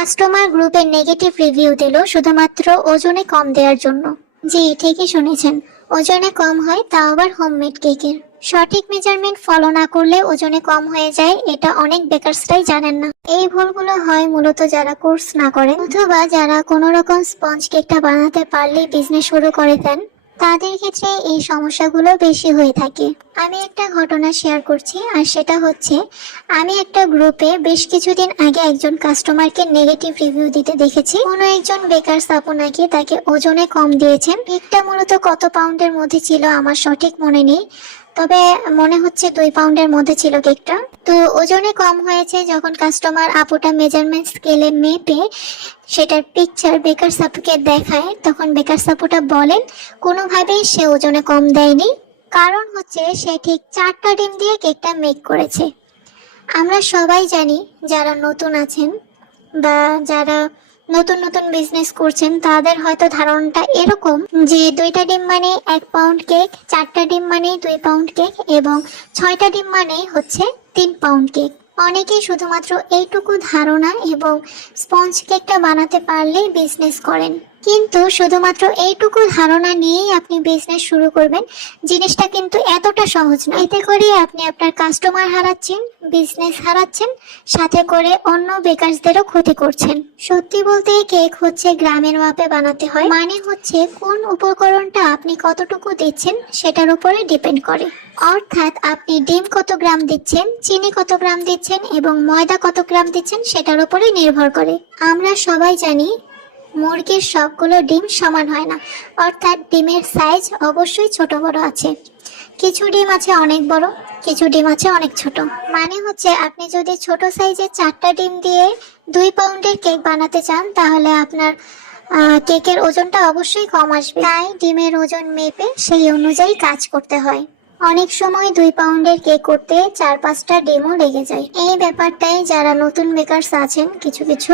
Customer গ্রুপে negative review দিল শুধুমাত্র ওজনে কম দেওয়ার জন্য। জি ঠিকই শুনেছেন, ওজনে কম হয়, তাও আবার হোমমেড কেকের। সঠিক মেজারমেন্ট ফলো না করলে ওজনে কম হয়ে যায়, এটা অনেক বেকারসরাই জানেন না। এই ভুলগুলো হয় মূলত যারা কোর্স না করেন অথবা যারা কোনো রকম স্পঞ্জ কেকটা বানাতে পারলেই বিজনেস শুরু করে দেন, তাদের ক্ষেত্রে এই সমস্যাগুলো বেশি হয়ে থাকে। আমি একটা ঘটনা শেয়ার করছি, আর সেটা হচ্ছে আমি একটা গ্রুপে বেশ কিছুদিন আগে একজন কাস্টমারকে নেগেটিভ রিভিউ দিতে দেখেছি। কোনো একজন বেকার আপু নাকি তাকে ওজনে কম দিয়েছেন। কেকটা মূলত কত পাউন্ডের মধ্যে ছিল আমার সঠিক মনে নেই, তবে মনে হচ্ছে 2 পাউন্ডের মধ্যে ছিল কেকটা। তো ওজনে কম হয়েছে যখন কাস্টমার আপুটা মেজারমেন্ট স্কেলে মেপে সেটার পিকচার বেকার সাপুকে দেখায়, তখন বেকার সাপুটা বলেন কোনোভাবেই সে ওজনে কম দেয়নি। কারণ হচ্ছে সে ঠিক 4টা ডিম দিয়ে কেকটা মেক করেছে। আমরা সবাই জানি যারা নতুন আছেন বা যারা নতুন নতুন বিজনেস করছেন তাদের হয়তো ধারণাটা এরকম যে 2টা ডিম মানে 1 পাউন্ড কেক, 4টা ডিম মানে 2 পাউন্ড কেক এবং 6টা ডিম মানে হচ্ছে 3 পাউন্ড কেক। অনেকেই শুধুমাত্র এইটুকু ধারণা এবং স্পঞ্জ কেকটা বানাতে পারলেই বিজনেস করেন, কিন্তু শুধুমাত্র এইটুকু ধারণা নিয়েই আপনি বিজনেস শুরু করবেন, জিনিসটা কিন্তু এতটা সহজ না। এতে করে আপনি আপনার কাস্টমার হারাচ্ছেন, বিজনেস হারাচ্ছেন, সাথে করে অন্য বেকারসদেরও ক্ষতি করছেন। সত্যি বলতে কেক হচ্ছে গ্রামের মাপে বানাতে হয়, মানে হচ্ছে কোন উপকরণটা আপনি কতটুকু দিচ্ছেন সেটার উপরে ডিপেন্ড করে। অর্থাৎ আপনি ডিম কত গ্রাম দিচ্ছেন, চিনি কত গ্রাম দিচ্ছেন এবং ময়দা কত গ্রাম দিচ্ছেন সেটার উপরে নির্ভর করে। আমরা সবাই জানি মুরগির সবগুলো ডিম সমান হয় না, অর্থাৎ ডিমের সাইজ অবশ্যই ছোট বড় আছে। কিছু ডিম আছে অনেক বড়, কিছু ডিম আছে অনেক ছোট। মানে হচ্ছে আপনি যদি ছোট সাইজের 4টা ডিম দিয়ে 2 পাউন্ডের কেক বানাতে চান তাহলে আপনার কেকের ওজনটা অবশ্যই কম আসবে। তাই ডিমের ওজন মেপে সেই অনুযায়ী কাজ করতে হয়। অনেক সময় 2 পাউন্ডের কেক করতে 4-5টা ডিমও লেগে যায়। এই ব্যাপারটাই যারা নতুন মেকারস আছেন কিছু কিছু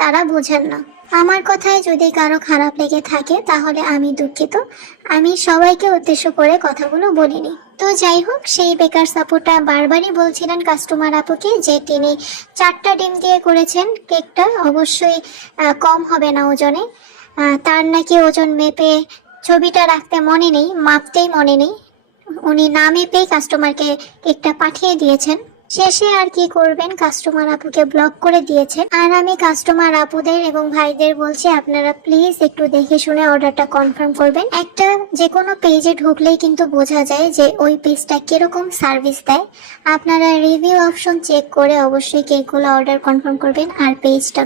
তারা বোঝেন না। আমার কথায় যদি কারো খারাপ লেগে থাকে তাহলে আমি দুঃখিত, আমি সবাইকে উদ্দেশ্য করে কথাগুলো বলিনি। তো যাই হোক, সেই বেকার সাপোর্টটা বারবারই বলছিলেন কাস্টমার আপুকে যে তিনি 4টা ডিম দিয়ে করেছেন, কেকটা অবশ্যই কম হবে না ওজনে। তার নাকি ওজন মেপে ছবিটা রাখতে মনে নেই, মাপতেই মনে নেই, উনি না মেপেই কাস্টমারকে কেকটা পাঠিয়ে দিয়েছেন। শেষে আর কি করবেন, কাস্টমার আপুকে ব্লক করে দিয়েছেন। আর আমি কাস্টমার আপুদের এবং ভাইদের বলছি আপনারা প্লিজ একটু দেখে শুনে অর্ডারটা কনফার্ম করবেন। একটা যে কোনো পেজে ঢুকলেই কিন্তু বোঝা যায় যে ওই পেজটা কিরকম সার্ভিস দেয়। আপনারা রিভিউ অপশন চেক করে অবশ্যই কেকগুলো অর্ডার কনফার্ম করবেন। আর পেজটা